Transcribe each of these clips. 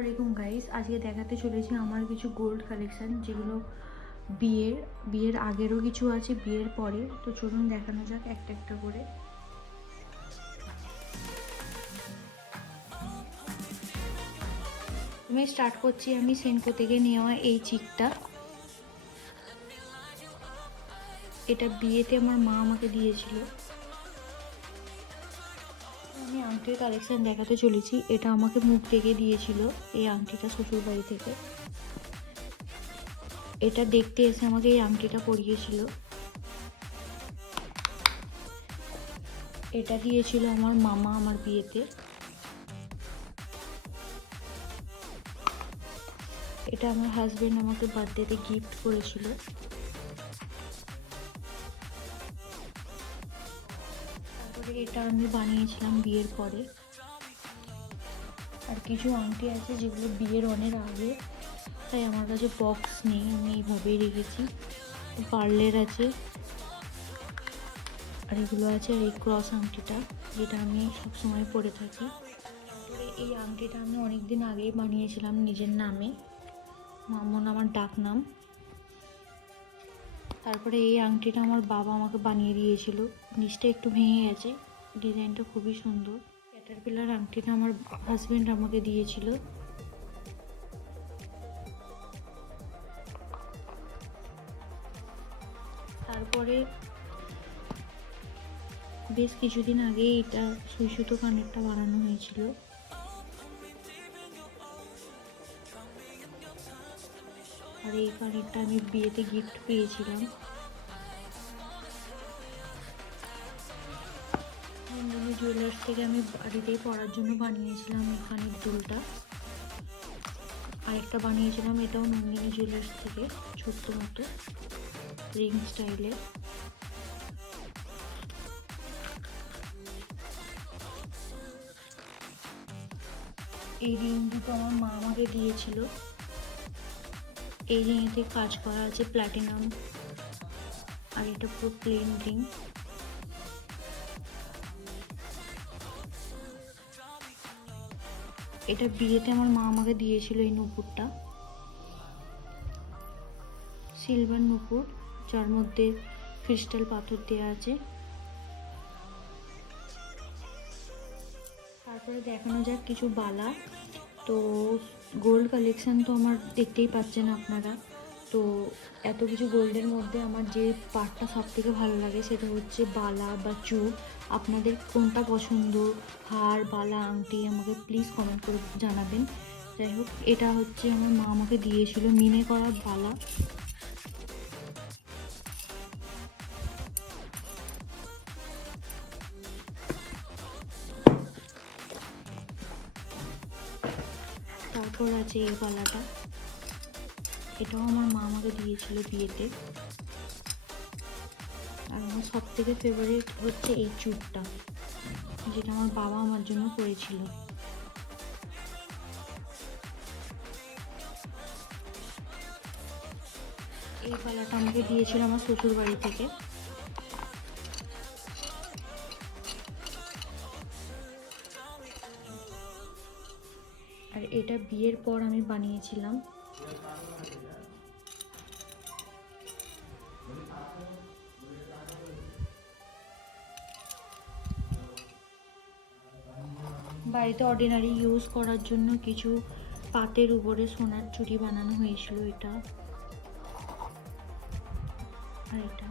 আসসালামাইকুম গাইস, আজকে দেখাতে চলেছি আমার কিছু গোল্ড কালেকশন, যেগুলো বিয়ের আগেরও কিছু আছে, বিয়ের পরে। তো চলুন দেখানো যাক একটা একটা করে। আমি স্টার্ট করছি আমি সেনকো থেকে নেওয়া এই চিকটা। এটা বিয়েতে আমার মা আমাকে দিয়েছিল। আমি আংটির কালেকশন দেখাতে চলেছি। এটা আমাকে মুখ থেকে দিয়েছিল এই আংটিটা শ্বশুর বাড়ি থেকে। এটা দেখতে এসে আমাকে এই আংটিটা পরিয়েছিল। এটা দিয়েছিল আমার মামা আমার বিয়েতে। এটা আমার হাজবেন্ড আমাকে বার্থডেতে গিফট করেছিল। তারপরে এটা আমি বানিয়েছিলাম বিয়ের পরে। আর কিছু আংটি আছে যেগুলো বিয়ের অনেক আগে, তাই আমার কাছে বক্স নেই, আমি এইভাবেই রেখেছি। পার্লের আছে, আর এগুলো আছে। আর এই ক্রস আংটিটা, যেটা আমি সবসময় পরে থাকি। এই আংটিটা আমি অনেক দিন আগেই বানিয়েছিলাম নিজের নামে, মামন আমার ডাক নাম। তারপরে এই আংটিটা আমার বাবা আমাকে বানিয়ে দিয়েছিল। নিচটা একটু ভেঙে গেছে, ডিজাইনটা খুবই সুন্দর। ক্যাটারপিলার আংটিটা আমার হাজবেন্ড আমাকে দিয়েছিল। তারপরে বেশ কিছুদিন আগে এটা সুই সুতো কানেরটা বানানো হয়েছিল। আর এই কানেরটা আমি বিয়েতে গিফট পেয়েছিলাম। নন্দিনী জুয়েলার্স থেকে আমি বাড়িতেই পরার জন্য বানিয়েছিলাম এই কানের দুলটা। আরেকটা বানিয়েছিলাম, এটাও নন্দিনী জুয়েলার্স থেকে, ছোট্ট মতো রিং স্টাইলের। এই রিং দুটো আমার মা আমাকে দিয়েছিল। এই রিংয়েতে কাজ করা আছে প্ল্যাটিনাম, আর এটা পুরো প্লেন রিং। এটা বিয়েতে আমার মা আমাকে দিয়েছিল এই নুপুরটা, সিলভার নুপুর, যার মধ্যে ক্রিস্টাল পাথর দেওয়া আছে। তারপরে দেখানো যাক কিছু বালা। তো গোল্ড কালেকশন তো আমার দেখতেই পাচ্ছেন আপনারা। তো এত কিছু গোল্ডের মধ্যে আমার যে পার্টটা সব থেকে ভালো লাগে সেটা হচ্ছে বালা বা চুপ। আপনাদের কোনটা পছন্দ, হার, বালা, আংটি, আমাকে প্লিজ কমেন্ট করে জানাবেন। যাই হোক, এটা হচ্ছে আমার মা আমাকে দিয়েছিল মিনে করা বালা। তারপর আছে এই বালাটা, এটাও আমার মা আমাকে দিয়েছিল বিয়েতে। আর আমার সব থেকে ফেভারিট হচ্ছে এই চুপটা, যেটা আমার বাবা আমার জন্য করেছিল। এই বালাটা আমাকে দিয়েছিল আমার শ্বশুর বাড়ি থেকে। আর এটা বিয়ের পর আমি বানিয়েছিলাম। বাড়িতে অর্ডিনারি ইউজ করার জন্য কিছু পাতের উপরে সোনার চুড়ি বানানো হয়েছিল এটা। আর এটা,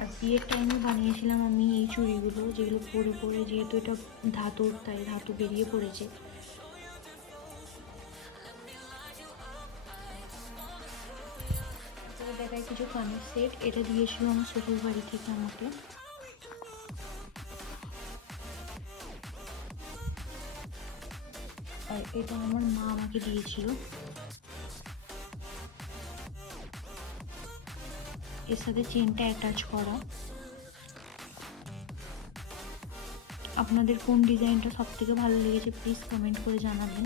আর বিয়ের টাইমে বানিয়েছিলাম আমি এই চুড়িগুলো, যেগুলো পরে পরে, যেহেতু এটা ধাতুর তাই ধাতু বেরিয়ে পড়েছে। দেখায় কিছু কানের সেট, এটা দিয়েছিল আমার শ্বশুর বাড়ি থেকে আমাকে। আর এটা আমার মা আমাকে দিয়েছিল। এর সাথে চেনটা অ্যাটাচ করা। আপনাদের কোন ডিজাইনটা সব থেকে ভালো লেগেছে প্লিজ কমেন্ট করে জানাবেন।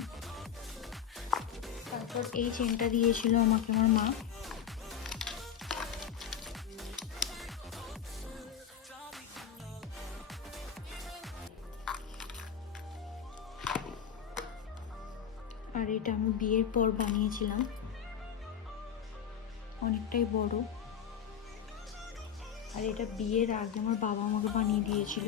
তারপর এই চেনটা দিয়েছিল আমাকে আমার মা। আর এটা আমি বিয়ের পর বানিয়েছিলাম, অনেকটাই বড়। আর এটা বিয়ের আগে আমার বাবা আমাকে বানিয়ে দিয়েছিল।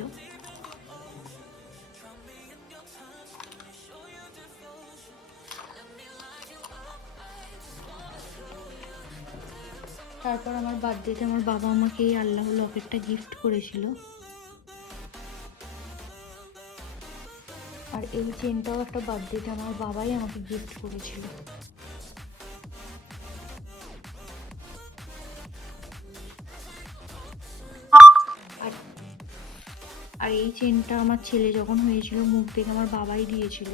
তারপর আমার বার্থডেতে আমার বাবা আমাকে এই আল্লাহ লকেটটা গিফট করেছিল। আর এই চেনটাও একটা বার্থডেতে আমার বাবাই আমাকে গিফট করেছিল। আর এই চেনটা আমার ছেলে যখন হয়েছিল মুখ দেখে আমার বাবাই দিয়েছিল।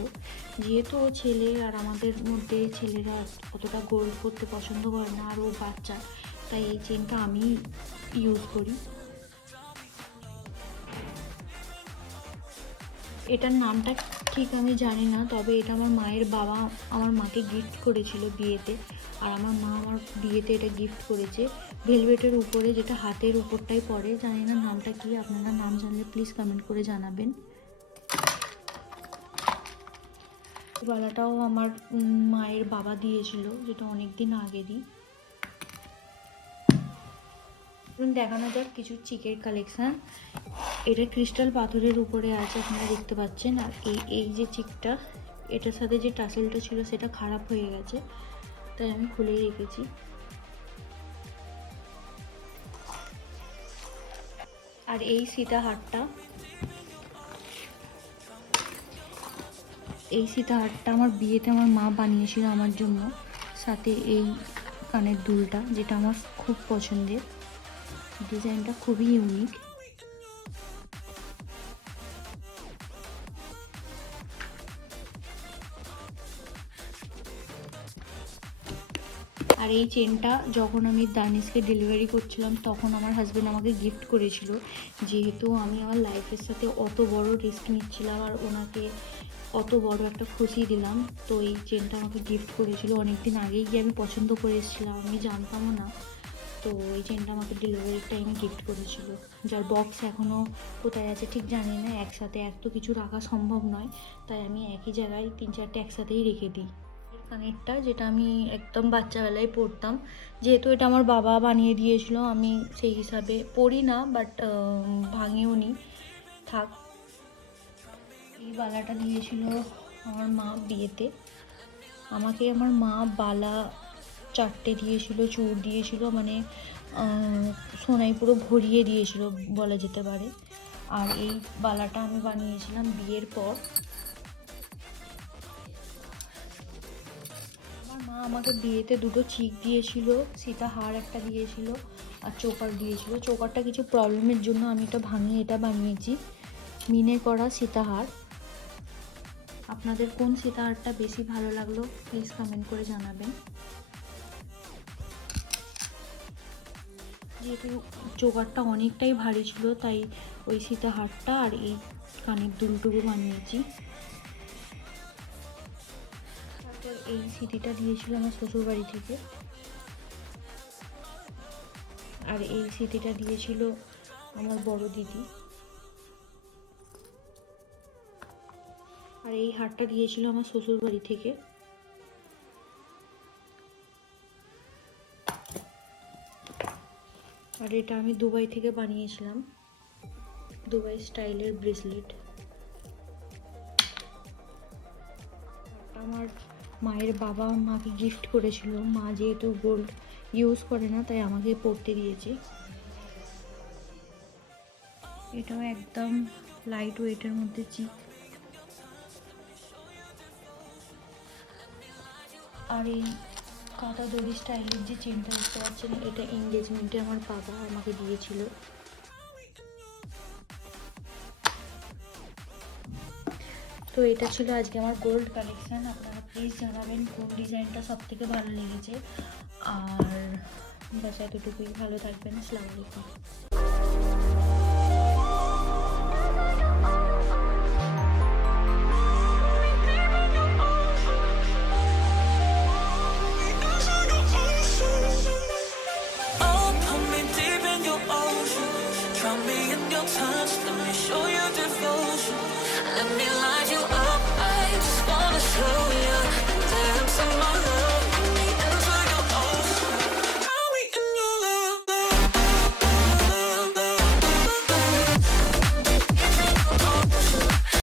যেহেতু ও ছেলে আর আমাদের মধ্যে ছেলেরা অতটা গোল্ড করতে পছন্দ করে না, আর ও বাচ্চা, তাই এই চেনটা আমি ইউজ করি। এটার নামটা ঠিক আমি জানি না, তবে এটা আমার মায়ের বাবা আমার মাকে গিফট করেছিল বিয়েতে। আর আমার মা আমার বিয়েতে এটা গিফট করেছে ভেলভেটের উপরে, যেটা হাতের উপরটাই পড়ে। জানি না নামটা কি, আপনারা নাম জানলে প্লিজ কমেন্ট করে জানাবেন। বালাটাও আমার মায়ের বাবা দিয়েছিল, যেটা অনেক দিন আগেরই। দেখানো যাক কিছু চিকের কালেকশন। এটা ক্রিস্টাল পাথরের উপরে আছে, আপনারা দেখতে পাচ্ছেন। আর এই যে চিকটা, এটার সাথে যে টাসেলটা ছিল সেটা খারাপ হয়ে গেছে, তাই আমি খুলেই রেখেছি। আর এই সীতাহারটা, আমার বিয়েতে আমার মা বানিয়েছিল আমার জন্য, সাথে এই কানের দুলটা, যেটা আমার খুব পছন্দের। ডিজাইনটা খুবই ইউনিক। আর এই চেনটা যখন আমি দানিশকে ডেলিভারি করছিলাম তখন আমার হাজব্যান্ড আমাকে গিফট করেছিল, যেহেতু আমি আমার লাইফের সাথে অত বড় রিস্ক নিচ্ছিলাম আর ওনাকে অত বড় একটা খুশি দিলাম। তো এই চেনটা আমাকে গিফট করেছিল, অনেকদিন আগেই গিয়ে আমি পছন্দ করে এসেছিলাম, আমি জানতামও না। তো এই চেনটা আমাকে ডেলিভারির টাইমে গিফট করেছিল, যার বক্স এখনও কোথায় আছে ঠিক জানি না। একসাথে এত কিছু রাখা সম্ভব নয়, তাই আমি একই জায়গায় 3-4টে একসাথেই রেখে দিই। কানেরটা, যেটা আমি একদম বাচ্চাবেলায় পরতাম, যেহেতু এটা আমার বাবা বানিয়ে দিয়েছিল, আমি সেই হিসাবে পরি না, বাট ভাঙিও নি, থাক। এই বালাটা দিয়েছিল আমার মা বিয়েতে আমাকে। আমার মা বালা 4টে দিয়েছিল, চূড় দিয়েছিল, মানে সোনাই পুরো ভরিয়ে দিয়েছিল বলা যেতে পারে। আর এই বালাটা আমি বানিয়েছিলাম বিয়ের পর। আমার মা আমাকে বিয়েতে 2টো চিক দিয়েছিল, সীতাহার একটা দিয়েছিল, আর চোকার দিয়েছিল। চোকারটা কিছু প্রবলেমের জন্য আমি এটা ভাঙিয়ে এটা বানিয়েছি, মিনে করা সীতাহার। আপনাদের কোন সীতাহারটা বেশি ভালো লাগলো প্লিজ কমেন্ট করে জানাবেন। যেহেতু চোকারটা অনেকটাই ভারী ছিল, তাই ওই সীতাহারটা আর এই কানের দুলটুকু বানিয়েছি। তারপর এই সিটিটা দিয়েছিল আমার শ্বশুর বাড়ি থেকে, আর এই সিটিটা দিয়েছিল আমার বড় দিদি। আর এই হারটা দিয়েছিল আমার শ্বশুর বাড়ি থেকে। আর এটা আমি দুবাই থেকে বানিয়েছিলাম, দুবাই স্টাইলের ব্রেসলেট। আমার মায়ের বাবা মাকে গিফট করেছিল, মা যেহেতু গোল্ড ইউজ করে না তাই আমাকে পরতে দিয়েছে। এটাও একদম লাইট ওয়েটের মধ্যে চিক। আর এই কাঁটা দড়ি স্টাইলের যে চেনটা দেখতে পাচ্ছেন, এটা এঙ্গেজমেন্টে আমার বাবা আমাকে দিয়েছিল। তো এটা ছিল আজকে আমার গোল্ড কালেকশান। আপনারা প্লিজ জানাবেন কোন ডিজাইনটা সব থেকে ভালো লেগেছে। আর বাস এতটুকুই, ভালো থাকবেন, আসসালামু আলাইকুম।